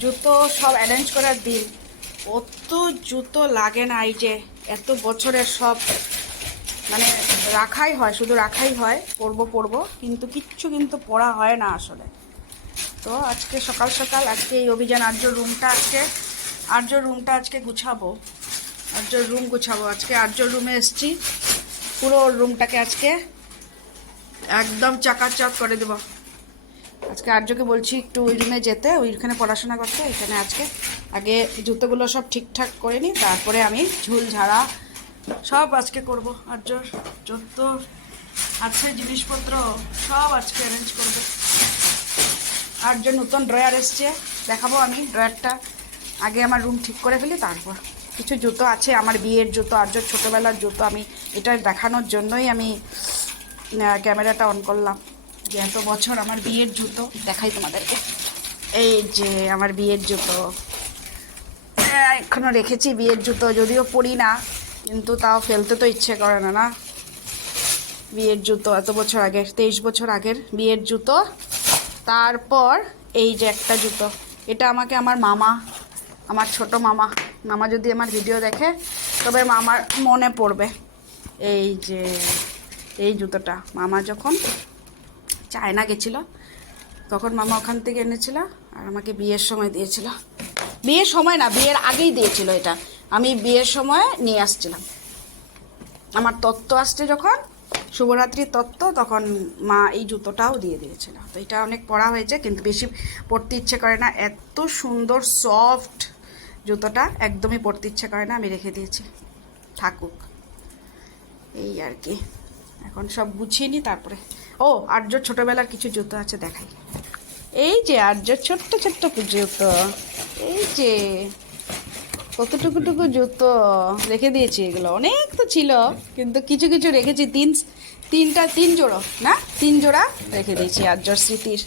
জুতো সব অ্যারেঞ্জ করার দিন। অত জুতো লাগে না, এই যে এত বছরের সব মানে রাখাই হয়, শুধু রাখাই হয়, পরবো কিন্তু কিচ্ছু কিন্তু পরা হয় না আসলে। তো আজকে সকাল সকাল আজকে এই অভিযান আর্যর রুমটা আজকে গুছাবো। আর্যর রুম গুছাবো আজকে। আর্যর রুমে এসছি, পুরো রুমটাকে আজকে একদম চাকাচাক করে দেবো। আজকে আর্যকে বলছি একটু ওই রুমে যেতে, ওইখানে পড়াশোনা করতে। এখানে আজকে আগে জুতোগুলো সব ঠিকঠাক করে নিই, তারপরে আমি ঝুল ঝাড়া সব আজকে করব। আর্যর যত আছে জিনিসপত্র সব আজকে অ্যারেঞ্জ করবো। আর্য নতুন ড্রয়ার এসছে, দেখাবো আমি ড্রয়ারটা। আগে আমার রুম ঠিক করে ফেলি, তারপর কিছু জুতো আছে আমার বিয়ের জুতো, আর্যর ছোটোবেলার জুতো। আমি এটা দেখানোর জন্যই আমি ক্যামেরাটা অন করলাম, যে এত বছর আমার বিয়ের জুতো দেখাই তোমাদেরকে। এই যে আমার বিয়ের জুতো, এখনও রেখেছি বিয়ের জুতো, যদিও পরি না, কিন্তু তাও ফেলতে তো ইচ্ছে করে না না। বিয়ের জুতো এত বছর আগের, 23 বছর আগের বিয়ের জুতো। তারপর এই যে একটা জুতো, এটা আমাকে আমার মামা, আমার ছোট মামা যদি আমার ভিডিও দেখে তবে মামার মনে পড়বে। এই যে এই জুতোটা মামা যখন চায়না গেছিলো তখন মামা ওখান থেকে এনেছিল আর আমাকে বিয়ের সময় দিয়েছিল। বিয়ের সময় না, বিয়ের আগেই দিয়েছিল এটা। আমি বিয়ের সময় নিয়ে আসছিলাম, আমার তত্ত্ব আসছে যখন, শুভরাত্রির তত্ত্ব, তখন মা এই জুতোটাও দিয়ে দিয়েছিল। তো এটা অনেক পরা হয়েছে কিন্তু বেশি পরতে ইচ্ছে করে না, এত সুন্দর সফট জুতোটা, একদমই পরতে ইচ্ছে করে না, আমি রেখে দিয়েছি, থাকুক এই আর কি। এখন সব গুছিয়ে নিই তারপরে। ও আর্যর ছোটোবেলার কিছু জুতো আছে দেখাই। এই যে আর্যর ছোট্ট ছোট্ট জুতো, এই যে কতটুকুটুকু জুতো রেখে দিয়েছি। এগুলো অনেক তো ছিল কিন্তু কিছু কিছু রেখেছি, তিন জোড়ো না, 3 জোড়া রেখে দিয়েছি আর্যর স্মৃতির।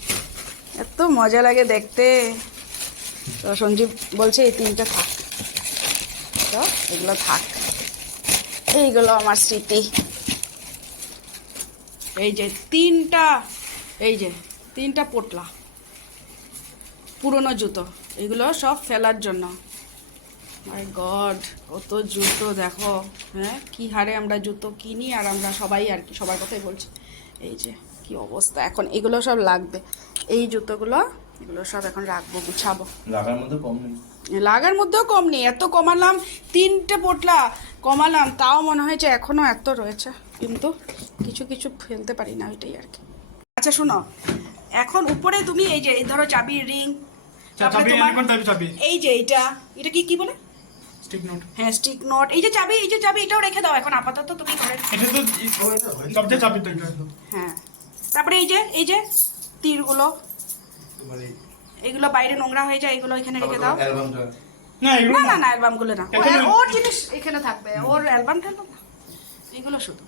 এত মজা লাগে দেখতে। তো সঞ্জীব বলছে এই 3টা থাক, তো এগুলো থাক, এইগুলো আমার স্মৃতি। এই যে 3টা, এই যে 3টা পোটলা পুরনো জুতো, এগুলো সব ফেলার জন্য। মাই গড, কত জুতো দেখো। হ্যাঁ, কি হারে আমরা জুতো কিনি, আর আমরা সবাই আর কি সবার কথাই বলছি। এই যে কি অবস্থা, এখন এগুলো সব লাগবে, এই জুতোগুলো, এগুলো সব এখন রাখবো, গুছাবো। লাগার মধ্যেও কম নেই, এত কমালাম, 3টে পোটলা কমালাম, তাও মনে হয়েছে এখনও এত রয়েছে, কিন্তু কিছু কিছু ফেলতে পারি না, ওইটাই আর কি। আচ্ছা শোনো, এখন উপরে তুমি এই যে এই ধরো চাবির রিং, এই যে এটা কি বলে, স্টিক নোট। হ্যাঁ স্টিক নোট, এই যে চাবি, এটাও রেখে দাও এখন আপাতত তুমি ঘরে। এটা তো সবচেয়ে চাবি তো এটা। হ্যাঁ, তারপরে এই যে তীরগুলো, এগুলো বাইরে নোংরা হয়ে যায়, এগুলো এখানে রেখে দাও। না অ্যালবামগুলো না, ওর জিনিস এখানে থাকবে, ওর অ্যালবাম টালবাম না, এগুলো শুধু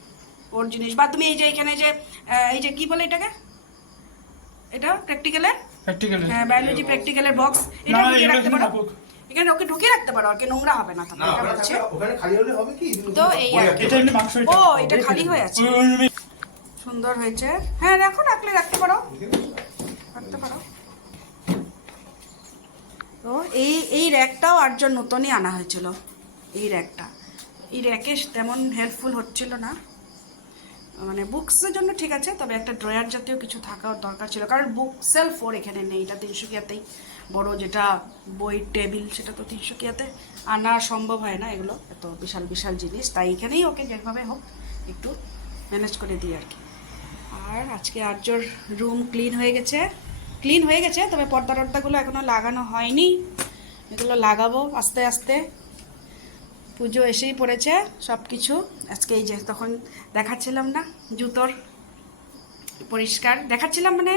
ওর জিনিস। বা তুমি এই যে এখানে যে এই যে কি বলে এটাকে, এটা প্র্যাকটিক্যালের, হ্যাঁ বায়োলজি প্র্যাকটিক্যালের বক্স, এটা ঢুকিয়ে রাখতে পারো এখানে, ওকে ঢুকিয়ে রাখতে পারো আর কি, নোংরা হবে না তখন। এটা বলছে ওখানে খালি হলে হবে কি, তো এই আর কি। ও এটা খালি হয়ে আছে, সুন্দর হয়েছে। হ্যাঁ রাখো, রাখতে পারো। তো এই র্যাকটাও আর্যর নতুনই আনা হয়েছিল। এই র্যাকে তেমন হেল্পফুল হচ্ছিল না, মানে বুকসের জন্য ঠিক আছে, তবে একটা ড্রয়ার জাতীয় কিছু থাকার দরকার ছিল, কারণ বুক সেলফ ওর এখানে নেই। এটা তিনসুকিয়াতেই বড় যেটা বই টেবিল, সেটা তো তিনসুকিয়াতে আনা সম্ভব হয় না, এগুলো এত বিশাল বিশাল জিনিস, তাই এখানেই ওকে যেভাবে হোক একটু ম্যানেজ করে দিই আর কি। আর আজকে আর্যর রুম ক্লিন হয়ে গেছে, তবে পর্দা টর্দাগুলো এখনও লাগানো হয়নি, এগুলো লাগাবো আস্তে আস্তে। পুজো এসেই পড়েছে সব কিছু। আজকে এই যে তখন দেখাচ্ছিলাম না জুতোর পরিষ্কার, দেখাচ্ছিলাম মানে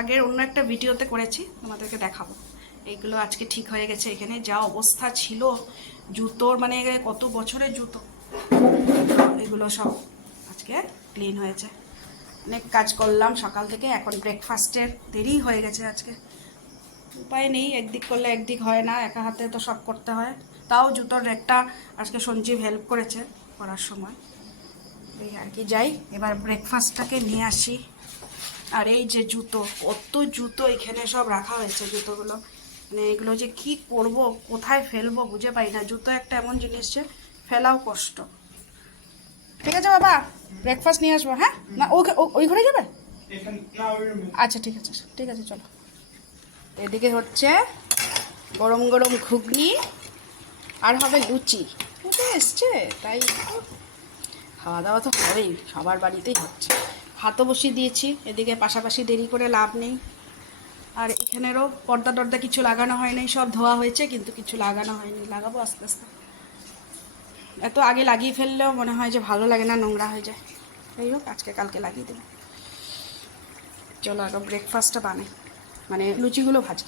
আগের অন্য একটা ভিডিওতে করেছি, তোমাদেরকে দেখাবো। এইগুলো আজকে ঠিক হয়ে গেছে। এখানে যা অবস্থা ছিল জুতোর, মানে কত বছরের জুতো, এগুলো সব আজকে ক্লিন হয়েছে। অনেক কাজ করলাম সকাল থেকে, এখন ব্রেকফাস্টের দেরি হয়ে গেছে আজকে। উপায় নেই, একদিক করলে একদিক হয় না, একা হাতে তো সব করতে হয়। তাও জুতোর র্যাকটা আজকে সঞ্জীব হেল্প করেছে করার সময়, এই আর কি। যাই এবার ব্রেকফাস্টটাকে নিয়ে আসি, আর এই যে জুতো, কত জুতো এখানে সব রাখা হয়েছে জুতোগুলো, মানে এগুলো যে কি করব, কোথায় ফেলবো বুঝে পাই না। জুতো একটা এমন জিনিস যে ফেলাও কষ্ট। ঠিক আছে বাবা, ব্রেকফাস্ট নিয়ে আসবো। হ্যাঁ, না ওই ঘরে যাবে? আচ্ছা ঠিক আছে, ঠিক আছে, চলো। এদিকে হচ্ছে গরম গরম ঘুগনি, আর হবে লুচি। লুচি এসছে তাই খাওয়া দাওয়া তো হবেই, সবার বাড়িতেই হচ্ছে। ভাতও বসিয়ে দিয়েছি এদিকে, পাশাপাশি দেরি করে লাভ নেই। আর এখানেরও পর্দা টর্দা কিছু লাগানো হয়নি, সব ধোয়া হয়েছে কিন্তু কিছু লাগানো হয়নি, লাগাবো আস্তে আস্তে। এত আগে লাগিয়ে ফেললেও মনে হয় যে ভালো লাগে না, নোংরা হয়ে যায়। যাই হোক, আজকে কালকে লাগিয়ে দেবো। চলো আগে ব্রেকফাস্টটা বানাই, মানে লুচিগুলো ভাজি।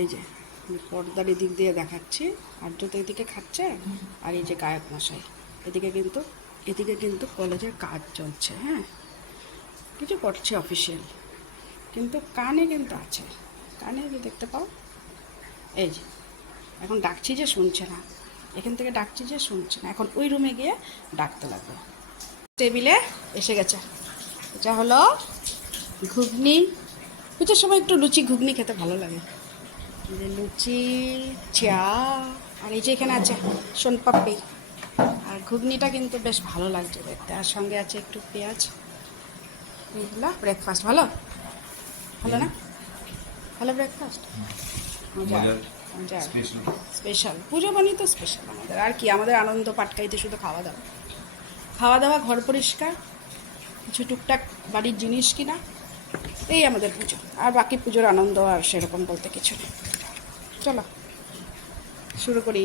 এই যে পর্দার এদিক দিয়ে দেখাচ্ছি, আর্য তো এদিকে খাচ্ছে, আর এই যে গায়ক মশাই এদিকে কিন্তু কলেজের কাজ চলছে। হ্যাঁ, কিছু করছে অফিসিয়াল, কিন্তু কানে কিন্তু আছে, কানে যে দেখতে পাও। এই যে এখন ডাকছি যে শুনছে না, এখান থেকে ডাকছি যে শুনছে না, এখন ওই রুমে গিয়ে ডাকতে লাগবে। টেবিলে এসে গেছে, এটা হলো ঘুগনি। পুজোর সময় একটু লুচি ঘুগনি খেতে ভালো লাগে। লুচি, চা, আর এই যে এখানে আছে সোনপাপড়ি। আর ঘুগনিটা কিন্তু বেশ ভালো লাগছে দেখতে, আর সঙ্গে আছে একটু পেঁয়াজ। এইগুলো ব্রেকফাস্ট ভালো, ভালো না? ভালো ব্রেকফাস্ট, মজা মজা। স্পেশাল পুজো মানে তো স্পেশাল আমাদের, আর কি আমাদের আনন্দ পাটকাইতে শুধু খাওয়া দাওয়া, খাওয়া দাওয়া, ঘর পরিষ্কার, কিছু টুকটাক বাড়ির জিনিস কিনা, এই আমাদের পুজো। আর বাকি পুজোর আনন্দ আর সেরকম বলতে কিছু নেই। চলো শুরু করি।